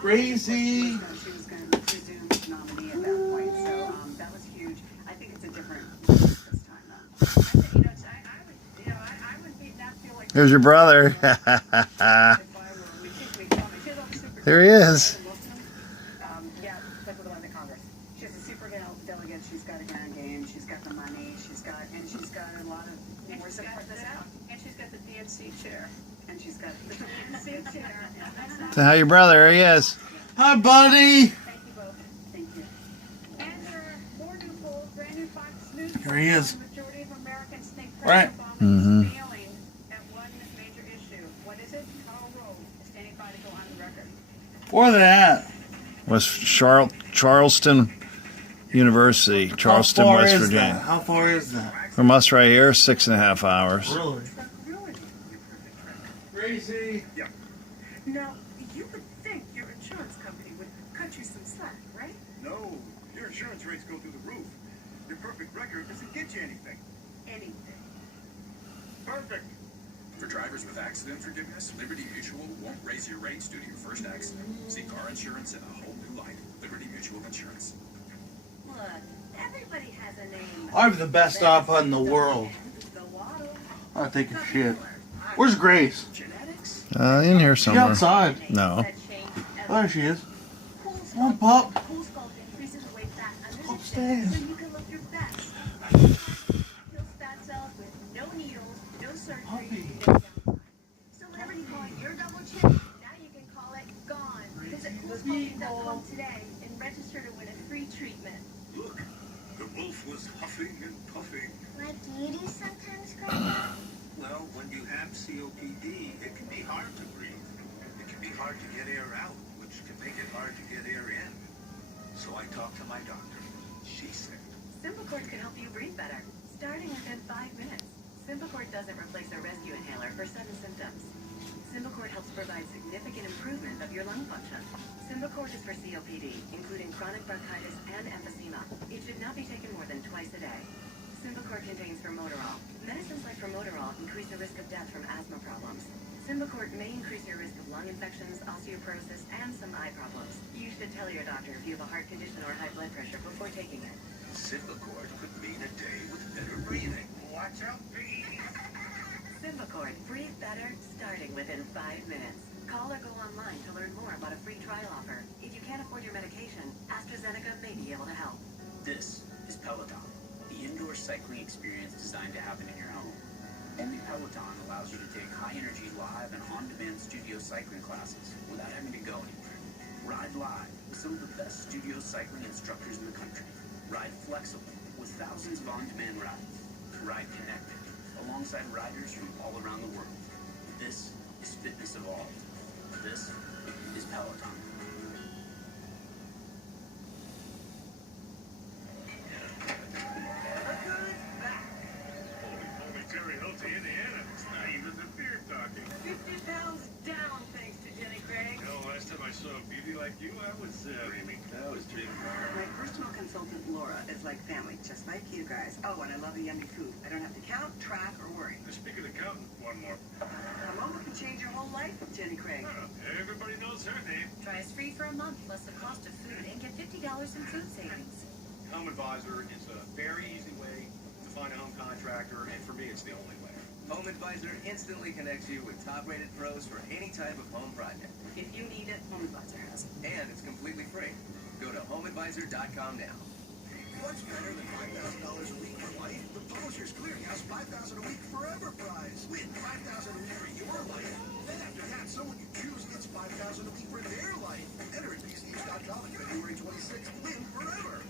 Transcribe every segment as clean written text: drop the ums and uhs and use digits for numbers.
Crazy. She was going to be presumed nominee at that point, so that was huge. I think it's a different this time, though. There's your brother. There he is. Yeah, like with the ones in Congress. She's a super delegate. She's got a grand game. She's got the money. She's got a lot of more support this out. And she's got the DNC chair. And she's got the DNC chair. So how your brother? There he is. Hi, buddy. Thank you both. Thank you. And there are more new polls, brand new Fox News. Here he is. The majority of Americans think Right. President Obama Mm-hmm. is failing at one major issue. What is it? Karl Rove is standing by to go on the record. Where they at? Was Charleston University, Charleston, How far West is Virginia. that? How far is that? From us right here, 6.5 hours. Really? Ruining your perfect record. Crazy. Now, you would think your insurance company would cut you some slack, right? No, your insurance rates go through the roof. Your perfect record doesn't get you anything. Anything. Perfect. For drivers with accident forgiveness, Liberty Mutual won't raise your rates due to your first accident. See car insurance in a whole new light. Liberty Mutual Insurance. Look, everybody has a name. I have the best iPod in the world. I take a shit. Where's Grace? Genetics? In here She somewhere. outside. No. Oh, there she is. Come on, pup. Cool Sculpt increases the weight fat under the Upstairs. chin so you can look your best. Kills fat cells with no needles, no surgery, Puppy. no downtime. So whatever you call your double chin, now you can call it gone. Visit coolsculpting.com today and register to win a free treatment. Look, the wolf was huffing and puffing. Like you do sometimes, Grandpa? Well, when you have COPD, it can be hard to breathe. It can be hard to get air out, which can make it hard to get air in. So I talked to my doctor. She said, Symbicort can help you breathe better, starting within 5 minutes. Symbicort doesn't replace a rescue inhaler for sudden symptoms. Symbicort helps provide significant improvement of your lung function. Symbicort is for COPD, including chronic bronchitis and emphysema. It should not be taken more than twice a day. Symbicort contains formoterol. Medicines like formoterol increase the risk of death from asthma problems. Symbicort may increase your risk of lung infections, osteoporosis, and some eye problems. You should tell your doctor if you have a heart condition or high blood pressure before taking it. Symbicort could mean a day with better breathing. Watch out, Piggy. Symbicort, breathe better, starting within 5 minutes. Call or go online to learn more about a free trial offer. If you can't afford your medication, AstraZeneca may be able to help. This is Peloton, the indoor cycling experience designed to happen in your home. Only Peloton allows you to take high-energy live and on-demand studio cycling classes without having to go anywhere. Ride live with some of the best studio cycling instructors in the country. Ride flexible with thousands of on-demand rides. Ride connected alongside riders from all around the world. This is fitness evolved. This is Peloton. Terry Hilton, Indiana. It's not even the beer talking. 50 pounds down, thanks to Jenny Craig. No, last time I saw a beauty like you, I was dreaming. I was dreaming. My personal consultant, Laura, is like family, just like you guys. Oh, and I love the yummy food. I don't have to count, track, or worry. Speaking of counting, one more. A moment can change your whole life with Jenny Craig. Everybody knows her name. Try us free for a month, plus the cost of food, and get $50 in food savings. Home Advisor is a very easy way to find a home contractor, and for me, it's the only way. Home Advisor instantly connects you with top-rated pros for any type of home project. If you need it, Home Advisor has it. And it's completely free. Go to homeadvisor.com now. What's better than $5,000 a week for life? The Publishers Clearinghouse $5,000 a week forever prize. Win $5,000 a week for your life. Then after that, someone you choose gets $5,000 a week for their life. Enter at bsneaks.com on February 26th. Win forever.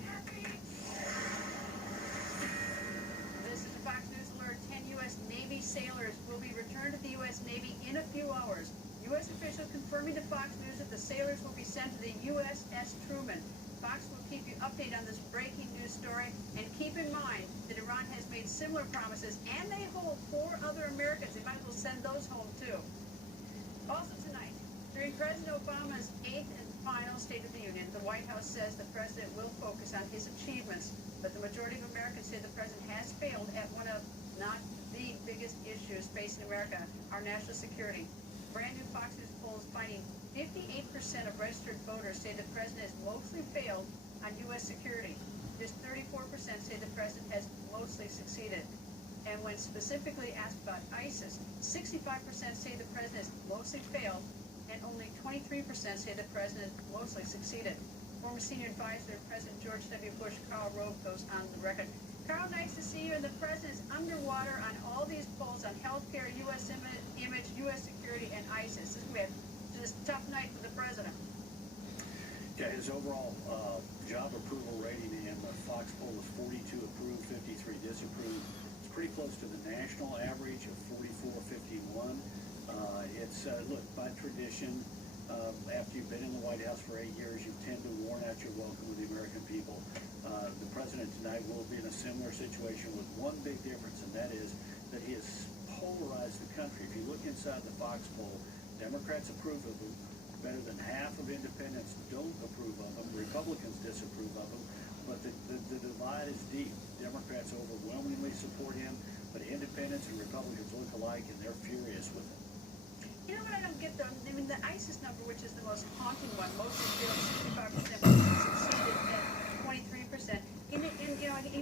This is a Fox News alert. 10 U.S. Navy sailors will be returned to the U.S. Navy in a few hours. U.S. officials confirming to Fox News that the sailors will be sent to the USS Truman. Fox will keep you updated on this breaking news story. And keep in mind that Iran has made similar promises, and they hold 4 other Americans. They might as well send those home, too. Also tonight, during President Obama's 8th and final State of the Union, the White House says the president will focus on his achievements, but the majority of Americans say the president has failed at one of, not the biggest issues facing America are national security. Brand new Fox News polls finding 58% of registered voters say the president has mostly failed on U.S. security. Just 34% say the president has mostly succeeded. And when specifically asked about ISIS, 65% say the president has mostly failed, and only 23% say the president mostly succeeded. Former senior advisor to President George W. Bush, Karl Rove, goes on the record. Karl, nice to see you. And the president's underwater on all these polls on healthcare, U.S. image, U.S. security, and ISIS. This is going to be a tough night for the president. Yeah, his overall job approval rating in the Fox poll was 42 approved, 53 disapproved. It's pretty close to the national average of 44-51. Look, by tradition, after you've been in the White House for 8 years, you tend to worn out your welcome with the American people. The president tonight will be in a similar situation with one big difference, and that is that he has polarized the country. If you look inside the Fox poll, Democrats approve of him. Better than half of independents don't approve of him. Republicans disapprove of him. But the divide is deep. Democrats overwhelmingly support him, but independents and Republicans look alike, and they're furious with him. You know what I don't get, though? I mean, the ISIS number, which is the most haunting one, mostly failed 65%, succeeded at 23%. He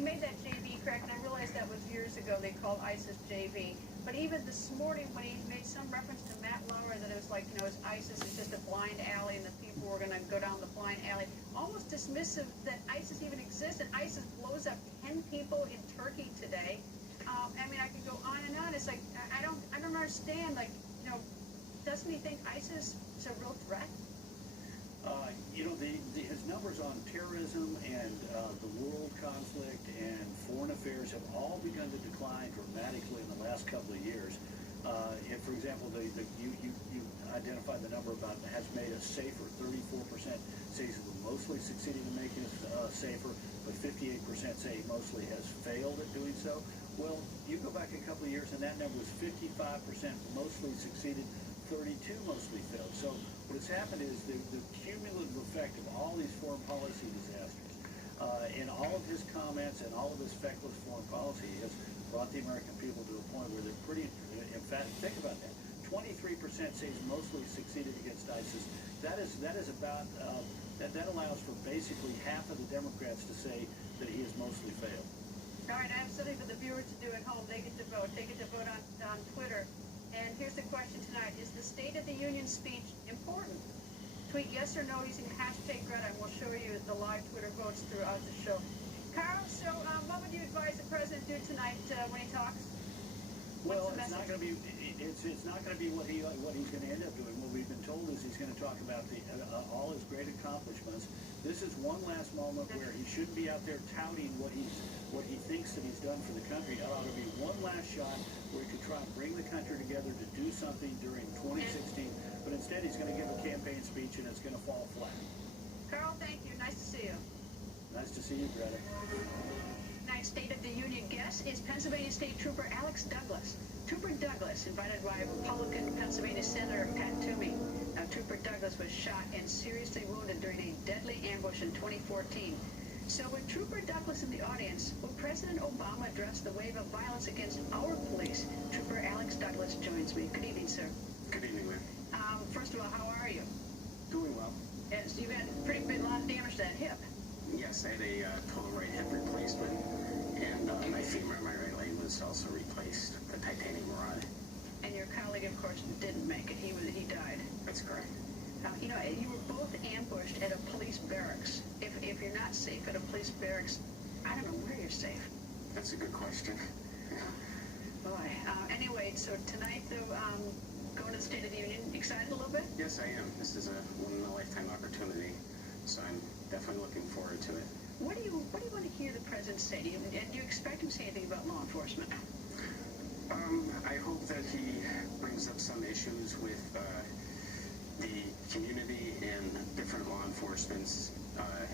made that JV correct, and I realized that was years ago. They called ISIS JV. But even this morning, when he made some reference to Matt Lauer, that it was like, it's ISIS is just a blind alley, and the people were going to go down the blind alley, almost dismissive that ISIS even exists, and ISIS blows up 10 people in Turkey today. I mean, I could go on and on. It's like, I don't understand, doesn't he think ISIS is a real threat? His numbers on terrorism and the world conflict and foreign affairs have all begun to decline dramatically in the last couple of years. For example, you identified the number about has made us safer. 34% say he's mostly succeeded in making us safer, but 58% say he mostly has failed at doing so. Well, you go back a couple of years, and that number was 55% mostly succeeded, 32 mostly failed. So what has happened is the cumulative effect of all these foreign policy disasters and all of his comments and all of his feckless foreign policy has brought the American people to a point where they're pretty emphatic. Think about that. 23% say he's mostly succeeded against ISIS. That is about that allows for basically half of the Democrats to say that he has mostly failed. All right, I have something for the viewers to do at home. They get to vote. They get to vote on Twitter. And here's the question tonight. Is the State of the Union speech important? Tweet yes or no using hashtag Greta, and we'll show you the live Twitter votes throughout the show. Carl, so what would you advise the president do tonight when he talks? Well, it's not going to be. It's not going to be what he's going to end up doing. What we've been told is he's going to talk about all his great accomplishments. This is one last moment where he shouldn't be out there touting what he thinks that he's done for the country. It ought to be one last shot where he could try and bring the country together to do something during 2016. But instead, he's going to give a campaign speech, and it's going to fall flat. Carl, thank you. Nice to see you. Nice to see you, Greta. Tonight's State of the Union guest is Pennsylvania State Trooper Alex Douglas. Trooper Douglas, invited by Republican Pennsylvania Senator Pat Toomey. Now, Trooper Douglas was shot and seriously wounded during a deadly ambush in 2014. So with Trooper Douglas in the audience, will President Obama address the wave of violence against our police? Trooper Alex Douglas joins me. Good evening, sir. Good evening, ma'am. First of all, how are you? Doing well. Yes, you've had a pretty big lot of damage to that hip. Yes, I had a total right hip replacement, and my femur, my right leg was also replaced, a titanium rod. And your colleague, of course, didn't make it. He died. That's correct. You were both ambushed at a police barracks. If you're not safe at a police barracks, I don't know where you're safe. That's a good question. Boy. Anyway, so tonight, though, going to the State of the Union, excited a little bit? Yes, I am. This is a one-in-a-lifetime opportunity, so I'm definitely looking forward to it. What do you want to hear the president say? Do you expect him to say anything about law enforcement? I hope that he brings up some issues with the community and different law enforcement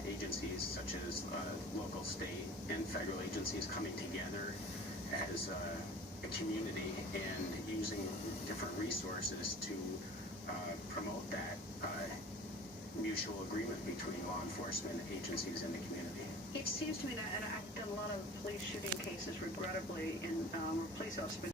agencies, such as local, state, and federal agencies coming together as a community and using different resources to promote that mutual agreement between law enforcement agencies and the community. It seems to me that, and I've done a lot of police shooting cases, regrettably, and police officers